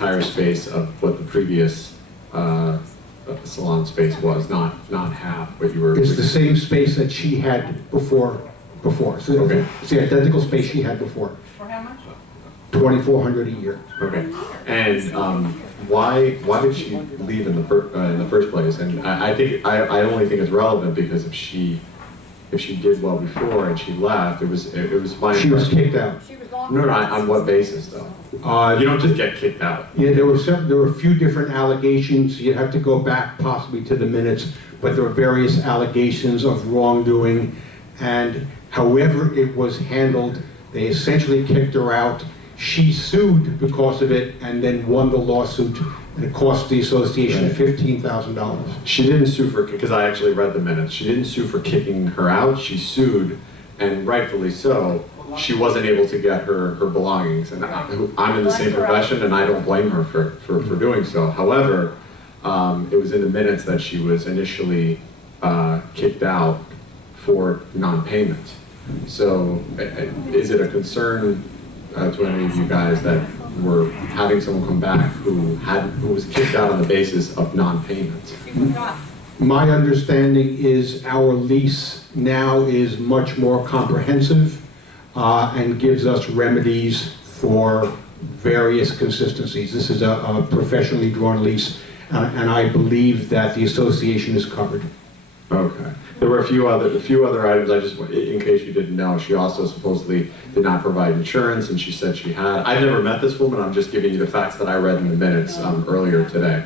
entire space of what the previous salon space was, not half what you were. It's the same space that she had before. So Okay. it's the identical space she had before. For how much? $2,400 a year. Okay. And why did she leave in the first place? And I only think it's relevant because if she did well before and she left, it was my She was impression. kicked out. She was long. No, on what basis though? You don't just get kicked out. Yeah, there were a few different allegations. You'd have to go back possibly to the minutes, but there were various allegations of wrongdoing, and however it was handled, they essentially kicked her out. She sued because of it and then won the lawsuit, and it cost the association $15,000. She didn't sue for, because I actually read the minutes, she didn't sue for kicking her out, she sued, and rightfully so, she wasn't able to get her belongings. And I'm in the same profession and I don't blame her for doing so. However, it was in the minutes that she was initially kicked out for non-payment. So is it a concern to any of you guys that were having someone come back who was kicked out on the basis of non-payment? My understanding is our lease now is much more comprehensive and gives us remedies for various consistencies. This is a professionally drawn lease, and I believe that the association is covered. Okay. There were a few other items. I just, in case you didn't know, she also supposedly did not provide insurance, and she said she had. I've never met this woman. I'm just giving you the facts that I read in the minutes earlier today.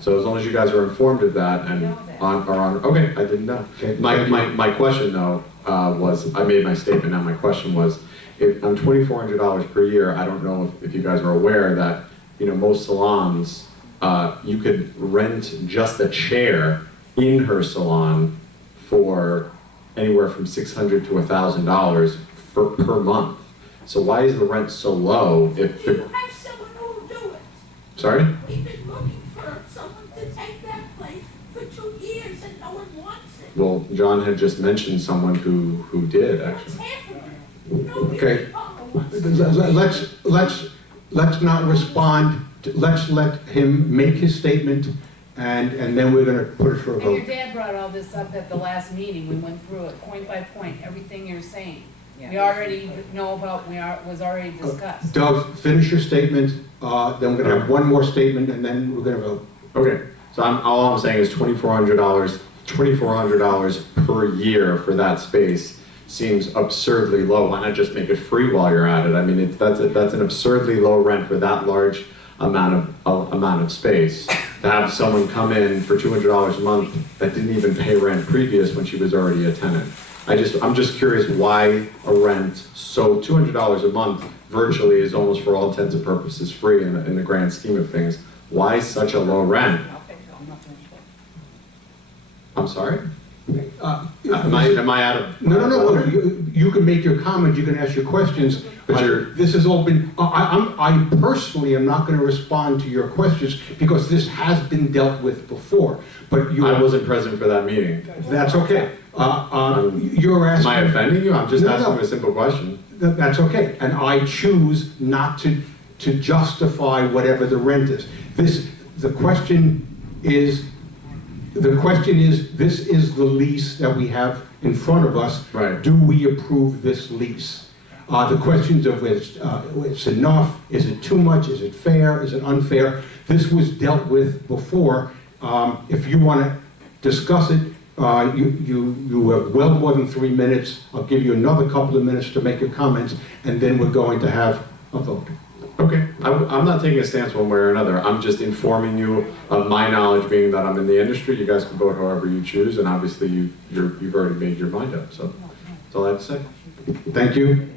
So as long as you guys are informed of that and are on. Okay, I didn't know. Okay. My question though was, I made my statement. Now my question was, if on $2,400 per year, I don't know if you guys are aware that most salons you could rent just a chair in her salon for anywhere from $600 to $1,000 per month. So why is the rent so low? If You have someone who will do it. Sorry? We've been looking for someone to take that place for 2 years and no one wants it. Well, John had just mentioned someone who did That's actually. half of it. Nobody Okay. wants it. Let's not respond. Let's let him make his statement, and then we're going to put it for a And your vote. dad brought all this up at the last meeting. We went through it point by point, everything you're saying. We already know about, was already discussed. Doug, finish your statement, then we're going to have one more statement, and then we're going to vote. Okay, so all I'm saying is $2,400 per year for that space seems absurdly low. Why not just make it free while you're at it? I mean, that's an absurdly low rent for that large amount of space. To have someone come in for $200 a month that didn't even pay rent previous when she was already a tenant. I'm just curious why a rent, so $200 a month virtually is almost for all intents and purposes free in the grand scheme of things. Why such a low rent? I'm sorry? Am I out of? No. You can make your comments, you can ask your questions, but this has all been, I personally am not going to respond to your questions because this has been dealt with before, but you. I wasn't present for that meeting. That's okay. You're asking. Am I offending you? I'm just No, asking no. a simple question. That's okay, and I choose not to justify whatever the rent is. The question is, this is the lease that we have in front of us. Right. Do we approve this lease? The questions of it's enough, is it too much, is it fair, is it unfair? This was dealt with before. If you want to discuss it, you have well more than 3 minutes. I'll give you another couple of minutes to make your comments, and then we're going to have a vote. Okay, I'm not taking a stance one way or another. I'm just informing you of my knowledge, being that I'm in the industry. You guys can vote however you choose, and obviously you've already made your mind up. So that's all I have to say. Thank you.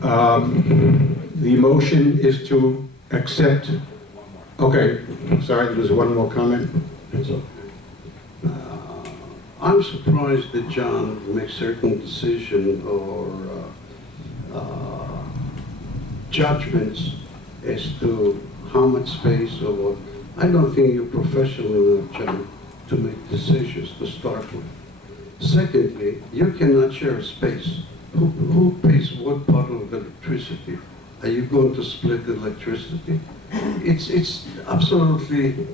The motion is to accept. Okay, sorry, there's one more comment. I'm surprised that John makes certain decision or judgments as to how much space or what. I don't think you're professional enough, John, to make decisions to start with. Secondly, you cannot share space. Who pays what part of the electricity? Are you going to split the electricity? It's absolutely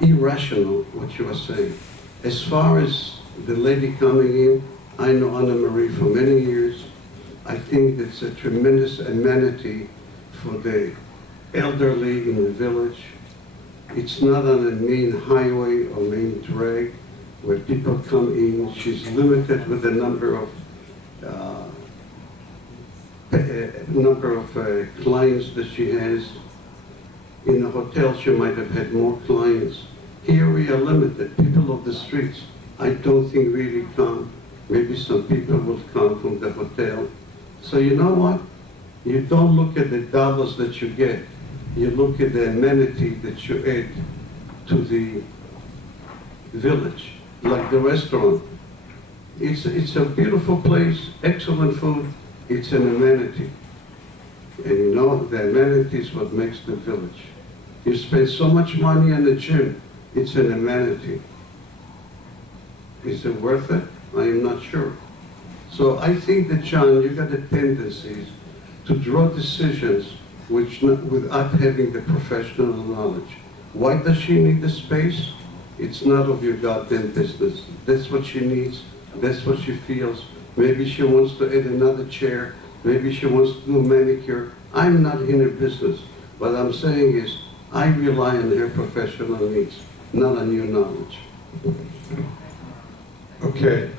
irrational what you are saying. As far as the lady coming in, I know Anna Marie for many years. I think it's a tremendous amenity for the elderly in the village. It's not on a main highway or main drag where people come in. She's limited with the number of clients that she has. In a hotel, she might have had more clients. Here we are limited. People of the streets, I don't think really come. Maybe some people will come from the hotel. So you know what? You don't look at the dollars that you get. You look at the amenity that you add to the village, like the restaurant. It's a beautiful place, excellent food. It's an amenity. And you know, the amenity is what makes the village. You spend so much money on the gym, it's an amenity. Is it worth it? I am not sure. So I think that, John, you got the tendencies to draw decisions without having the professional knowledge. Why does she need the space? It's not of your goddamn business. That's what she needs. That's what she feels. Maybe she wants to add another chair. Maybe she wants to do a manicure. I'm not in her business. What I'm saying is, I rely on her professional needs, not on your knowledge. Okay.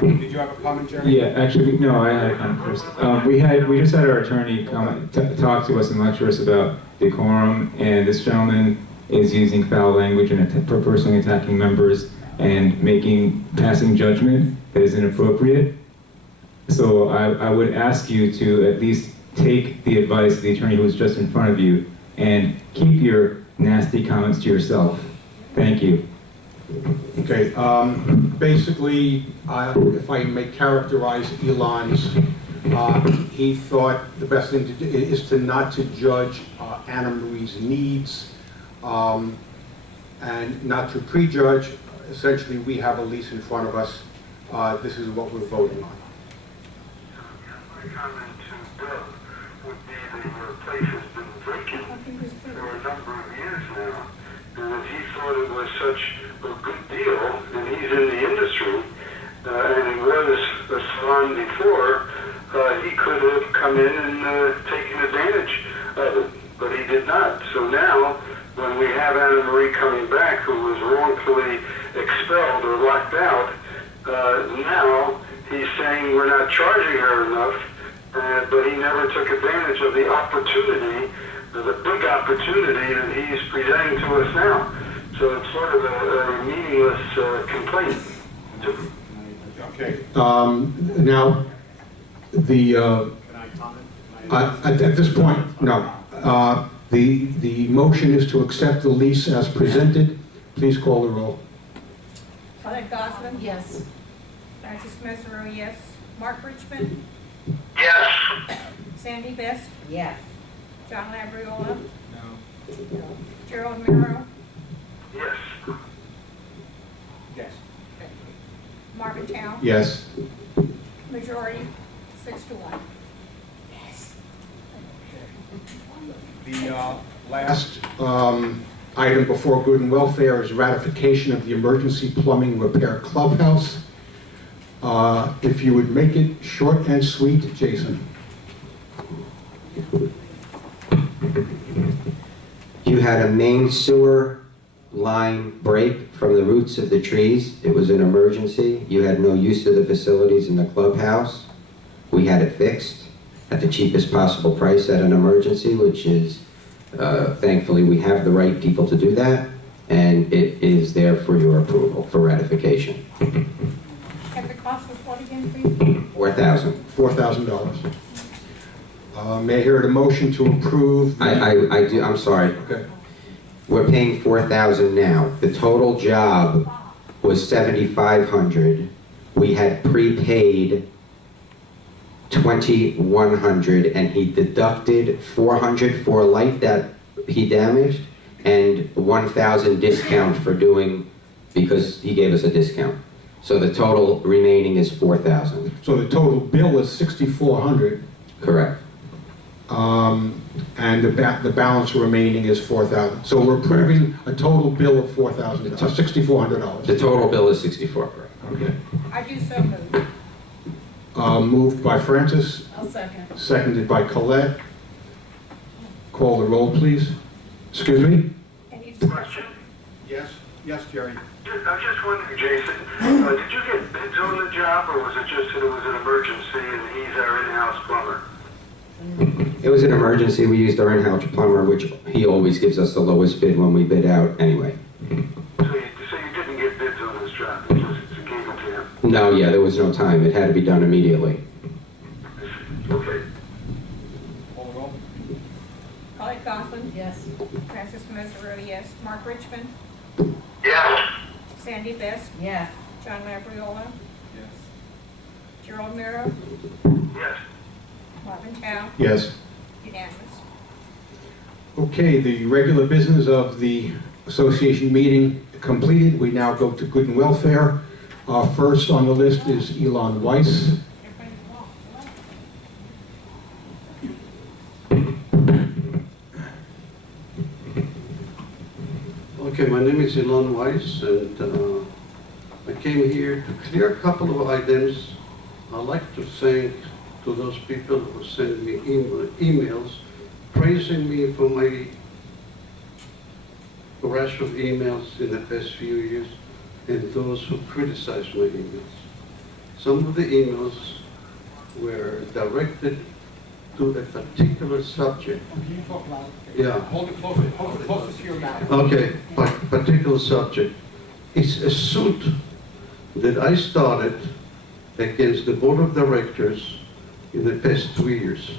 Did you have a comment, Jerry? Yeah, actually, no, I had a comment first. We just had our attorney come talk to us and lecture us about decorum, and this gentleman is using foul language and personally attacking members and passing judgment that is inappropriate. So I would ask you to at least take the advice of the attorney who was just in front of you and keep your nasty comments to yourself. Thank you. Okay, basically, if I may characterize Elon's, he thought the best thing to do is not to judge Anna Marie's needs and not to prejudge. Essentially, we have a lease in front of us. This is what we're voting on. My comment to Bill would be the place has been vacant for a number of years now. And if he thought it was such a good deal, and he's in the industry, and he was a salon before, he could have come in and taken advantage of it, but he did not. So now, when we have Anna Marie coming back, who was wrongfully expelled or locked out, now he's saying we're not charging her enough, but he never took advantage of the opportunity, the big opportunity that he's presenting to us now. So it's sort of a meaningless complaint. Okay. Now, at this point, no. The motion is to accept the lease as presented. Please call the roll. Claudette Goslin? Yes. Francis Mesero, yes. Mark Richmond? Yes. Sandy Best? Yes. John Labriola? No. Gerald Miro? Yes. Yes. Marvin Town? Yes. Majority, 6-1. The last item before Good and Welfare is ratification of the emergency plumbing repair clubhouse. If you would make it short and sweet, Jason. You had a main sewer line break from the roots of the trees. It was an emergency. You had no use of the facilities in the clubhouse. We had it fixed at the cheapest possible price at an emergency, which is, thankfully, we have the right people to do that, and it is there for your approval, for ratification. And the cost was what again, please? $4,000. $4,000. May I hear the motion to approve? I'm sorry. Okay. We're paying $4,000 now. The total job was $7,500. We had prepaid $2,100, and he deducted $400 for a light that he damaged and $1,000 discount for doing, because he gave us a discount. So the total remaining is 4,000. So the total bill is 6,400, Correct. and the balance remaining is 4,000. So we're approving a total bill of $4,000, $6,400. The total bill is 64, correct. Okay. I do so move. Moved by Francis, I'll second. seconded by Colette. Call the roll, please. Excuse me? Any discussion? Question? Yes, Jerry. I'm just wondering, Jason, did you get bids on the job, or was it just that it was an emergency and he's our in-house plumber? It was an emergency. We used our in-house plumber, which he always gives us the lowest bid when we bid out anyway. So you didn't get bids on this job, you just gave it to him? No, yeah, there was no time. It had to be done immediately. Okay. Colette Goslin? Yes. Francis Mesorowski, yes. Mark Richmond? Yes. Sandy Best? Yes. John Labriola? Yes. Gerald Miro? Yes. Marvin Tao? Yes. Unanimous. Okay, the regular business of the association meeting completed. We now go to good and welfare. First on the list is Elon Weiss. Okay, my name is Elon Weiss, and I came here to clear a couple of items. I'd like to thank to those people who sent me emails praising me for my rush of emails in the past few years, and those who criticized my emails. Some of the emails were directed to a particular subject. Can you talk loud? Yeah. Hold it closer to your mouth. Okay, particular subject. It's a suit that I started against the board of directors in the past 2 years.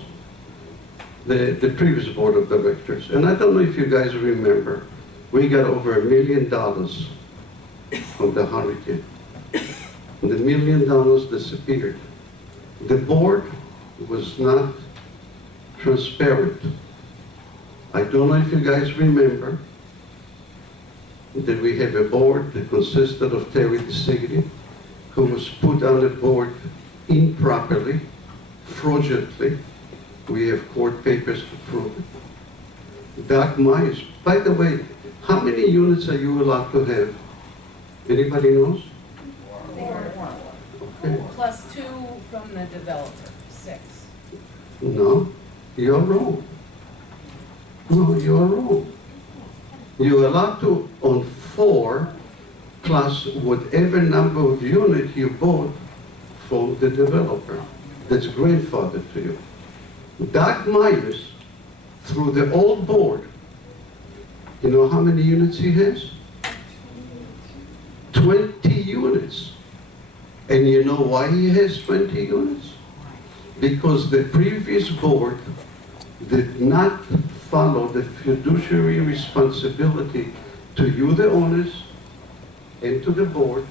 The previous board of directors. And I don't know if you guys remember, we got over $1 million from the hurricane. And the $1 million disappeared. The board was not transparent. I don't know if you guys remember that we have a board that consisted of Terry DeSigny, who was put on the board improperly, fraudulently. We have court papers to prove it. Doc Myers, by the way, how many units are you allowed to have? Anybody knows? Okay. Plus 2 from the developer, 6. No, you're wrong. No, you're wrong. You're allowed to own 4 plus whatever number of units you bought from the developer. That's grandfathered to you. Doc Myers, through the old board, you know how many units he has? 20 units. And you know why he has 20 units? Because the previous board did not follow the fiduciary responsibility to you, the owners, and to the board,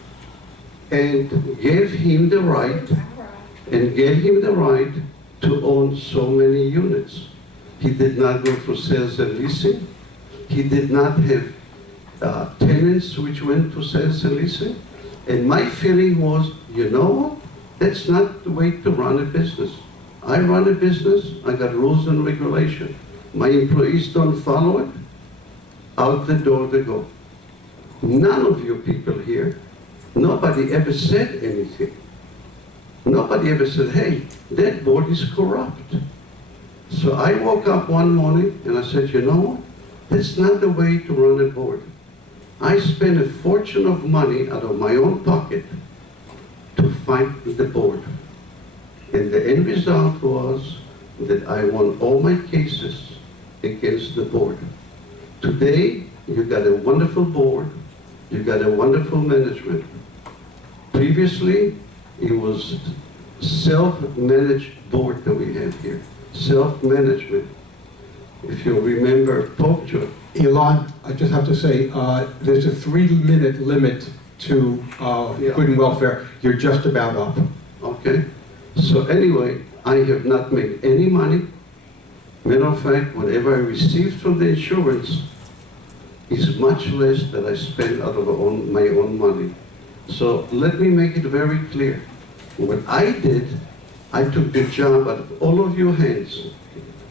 and gave him the right, to own so many units. He did not go through sales and leasing. He did not have tenants which went to sales and leasing. And my feeling was, you know what? That's not the way to run a business. I run a business, I got rules and regulation. My employees don't follow it, out the door they go. None of you people here, nobody ever said anything. Nobody ever said, hey, that board is corrupt. So I woke up one morning and I said, you know what? That's not the way to run a board. I spent a fortune of money out of my own pocket to fight the board. And the end result was that I won all my cases against the board. Today, you got a wonderful board, you got a wonderful management. Previously, it was self-managed board that we have here, self-management. If you remember Pope Joe. Elon, I just have to say, there's a 3-minute limit to good and welfare. You're just about up. Okay, so anyway, I have not made any money. Matter of fact, whatever I received from the insurance is much less than I spent out of my own money. So let me make it very clear. What I did, I took the job out of all of your hands.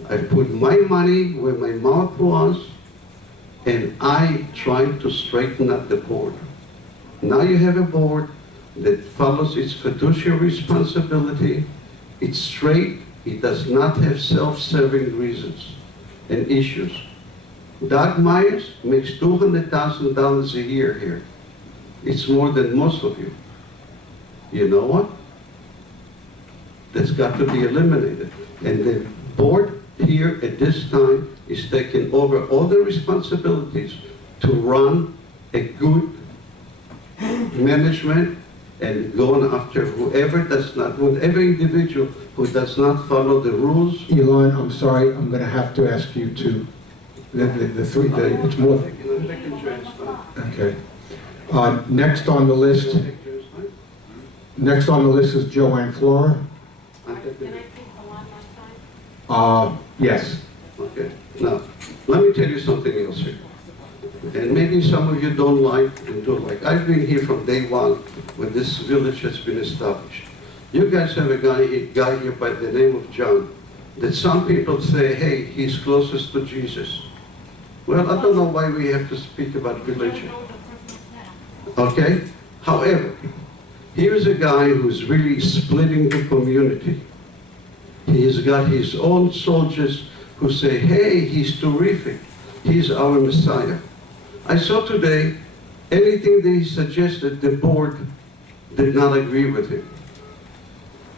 I put my money where my mouth was, and I tried to straighten up the board. Now you have a board that follows its fiduciary responsibility. It's straight. It does not have self-serving reasons and issues. Doug Myers makes $200,000 a year here. It's more than most of you. You know what? That's got to be eliminated. And the board here at this time is taking over all the responsibilities to run a good management and going after whatever individual who does not follow the rules. Elon, I'm sorry, I'm gonna have to ask you to, it's more, okay. Next on the list is Joanne Flora. Can I take the one last time? Yes. Okay, now, let me tell you something else here. And maybe some of you don't like and don't like. I've been here from day one when this village has been established. You guys have a guy here by the name of John, that some people say, hey, he's closest to Jesus. Well, I don't know why we have to speak about religion. Okay? However, here's a guy who's really splitting the community. He's got his own soldiers who say, hey, he's terrific. He's our Messiah. I saw today, anything that he suggested, the board did not agree with him.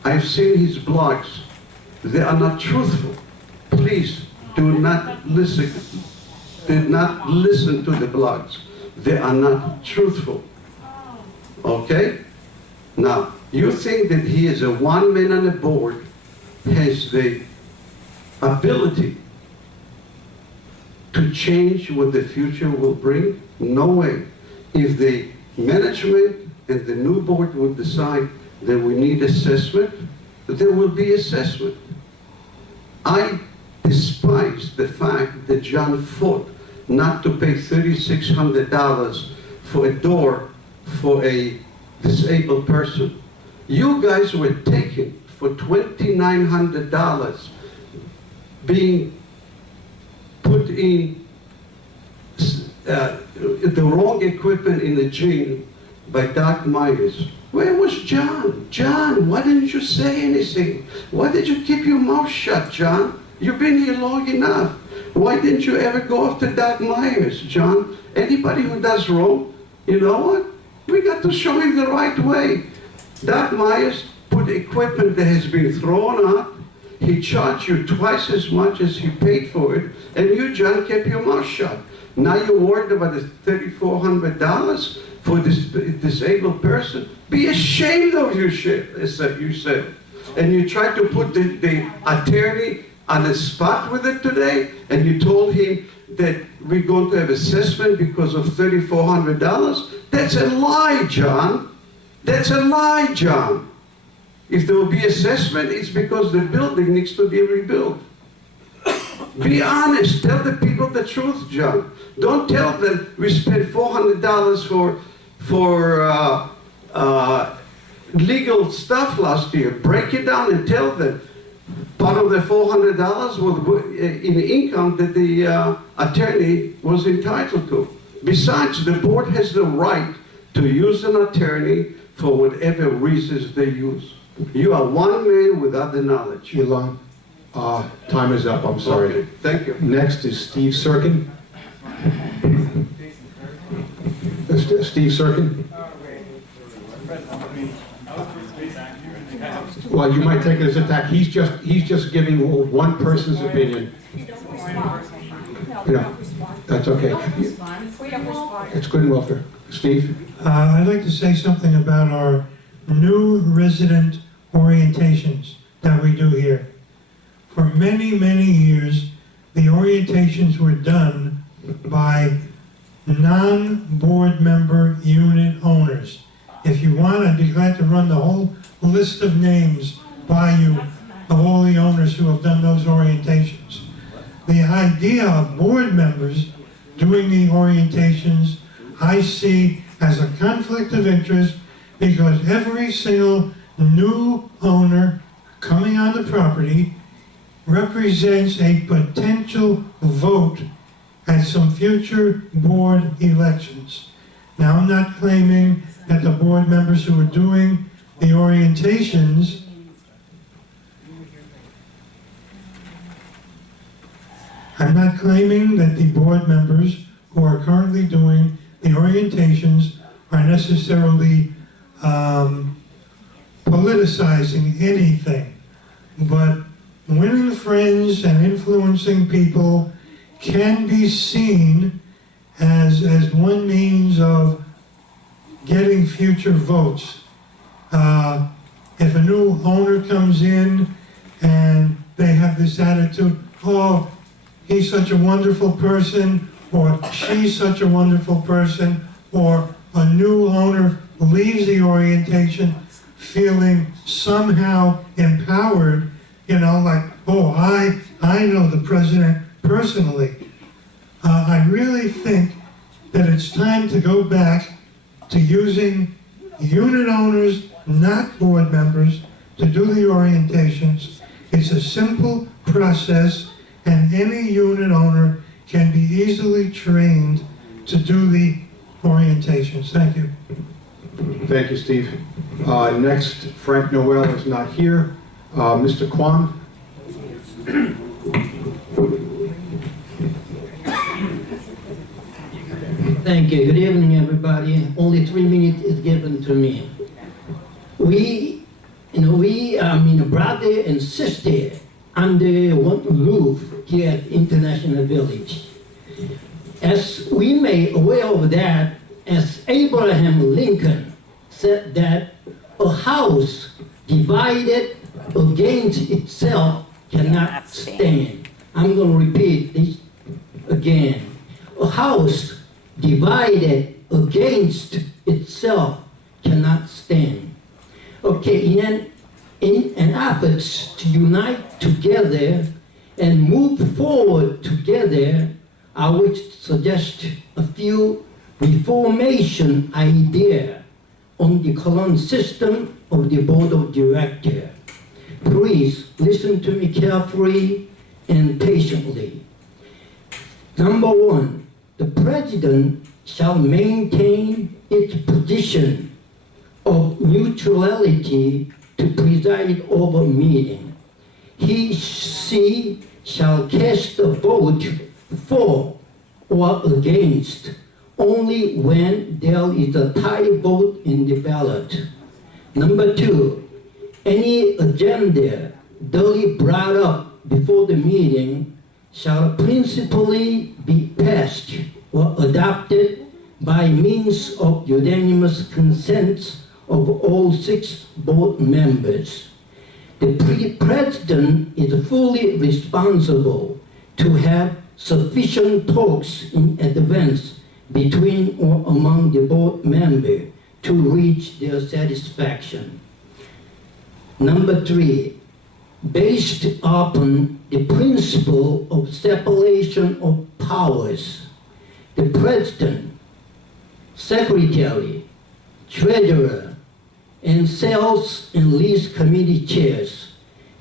I've seen his blogs. They are not truthful. Please do not listen. Do not listen to the blogs. They are not truthful. Okay? Now, you think that he is a one man on the board, has the ability to change what the future will bring? No way. If the management and the new board would decide that we need assessment, there will be assessment. I despise the fact that John fought not to pay $3,600 for a door for a disabled person. You guys were taken for $2,900 being put in the wrong equipment in the gym by Doc Myers. Where was John? John, why didn't you say anything? Why did you keep your mouth shut, John? You've been here long enough. Why didn't you ever go after Doc Myers, John? Anybody who does wrong, you know what? We got to show him the right way. Doc Myers put equipment that has been thrown out. He charged you twice as much as he paid for it, and you, John, kept your mouth shut. Now you're worried about the $3,400 for this disabled person? Be ashamed of your shit, you said. And you tried to put the attorney on the spot with it today, and you told him that we're going to have assessment because of $3,400? That's a lie, John. That's a lie, John. If there will be assessment, it's because the building needs to be rebuilt. Be honest. Tell the people the truth, John. Don't tell them we spent $400 for legal stuff last year. Break it down and tell them part of the $400 was in income that the attorney was entitled to. Besides, the board has the right to use an attorney for whatever reasons they use. You are one man without the knowledge. Elon, time is up, I'm sorry. Okay, thank you. Next is Steve Serkin. Steve Serkin? Well, you might take it as an attack. He's just giving one person's opinion. Yeah, that's okay. It's good and welfare. Steve? I'd like to say something about our new resident orientations that we do here. For many, many years, the orientations were done by non-board member unit owners. If you want, I'd be glad to run the whole list of names by you of all the owners who have done those orientations. The idea of board members doing the orientations, I see as a conflict of interest because every single new owner coming on the property represents a potential vote at some future board elections. Now, I'm not claiming that the board members who are doing the orientations I'm not claiming that the board members who are currently doing the orientations are necessarily politicizing anything, but winning friends and influencing people can be seen as one means of getting future votes. If a new owner comes in and they have this attitude, oh, he's such a wonderful person, or she's such a wonderful person, or a new owner leaves the orientation feeling somehow empowered, you know, like, oh, I know the president personally. I really think that it's time to go back to using unit owners, not board members, to do the orientations. It's a simple process, and any unit owner can be easily trained to do the orientations. Thank you. Thank you, Steve. Next, Frank Noel is not here. Mr. Kwan? Thank you. Good evening, everybody. Only 3 minutes is given to me. We brother and sister under one roof here at International Village. As we made aware of that, as Abraham Lincoln said that a house divided against itself cannot stand. I'm going to repeat this again. A house divided against itself cannot stand. Okay, in an effort to unite together and move forward together, I would suggest a few reformation ideas on the current system of the board of directors. Please listen to me carefully and patiently. Number one, the president shall maintain its position of neutrality to preside over meeting. She shall cast a vote for or against only when there is a tie vote in the ballot. Number two, any agenda duly brought up before the meeting shall principally be passed or adopted by means of unanimous consent of all 6 board members. The president is fully responsible to have sufficient talks in advance between or among the board members to reach their satisfaction. Number 3, based upon the principle of separation of powers, the president, secretary, treasurer, and sales and lease committee chairs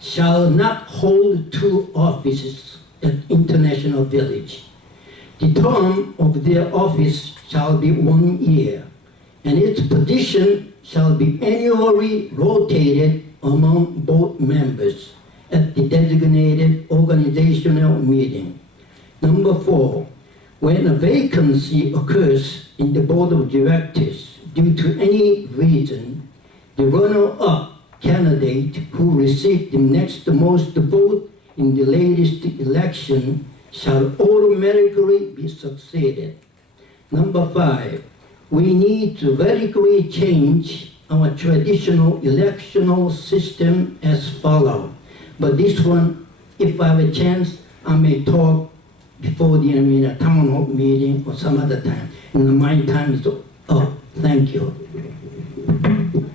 shall not hold 2 offices at International Village. The term of their office shall be 1 year, and its position shall be annually rotated among board members at the designated organizational meeting. Number 4, when a vacancy occurs in the board of directors due to any reason, the runner-up candidate who received the next most vote in the latest election shall automatically be succeeded. Number 5, we need to radically change our traditional electional system as follows. But this one, if I have a chance, I may talk before the town hall meeting or some other time. And my time is up. Thank you.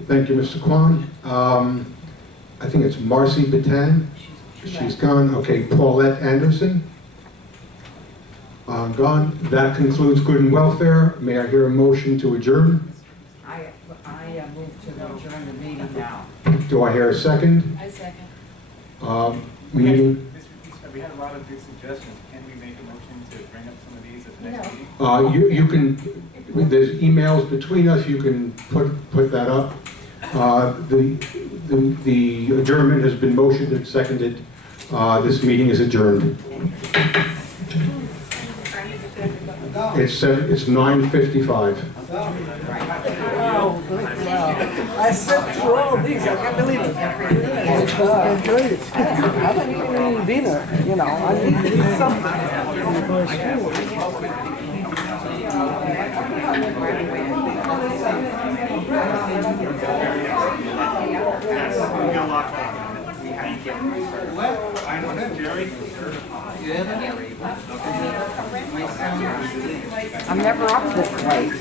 Thank you, Mr. Kwan. I think it's Marcy Batan. She's gone. Okay, Paulette Anderson. Gone. That concludes good and welfare. May I hear a motion to adjourn? I I move to adjourn the meeting now. Do I hear a second? I second. Meeting, We had a lot of good suggestions. Can we make a motion to bring up some of these at the next meeting? you can, there's emails between us, you can put that up. The adjournment has been motioned and seconded. This meeting is adjourned. It's 9:55. I sat through all these, I can't believe it. I enjoyed it. I haven't eaten any dinner, you know, I need to eat something. I'm never up this late.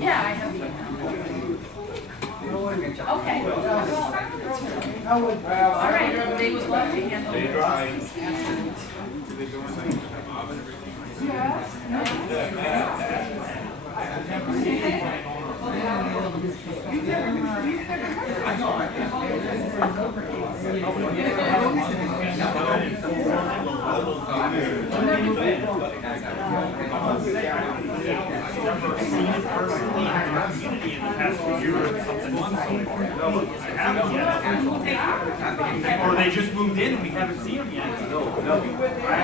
Yeah, I have the okay. All right, they would love to handle it. Or they just moved in and we haven't seen them yet. No. I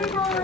haven't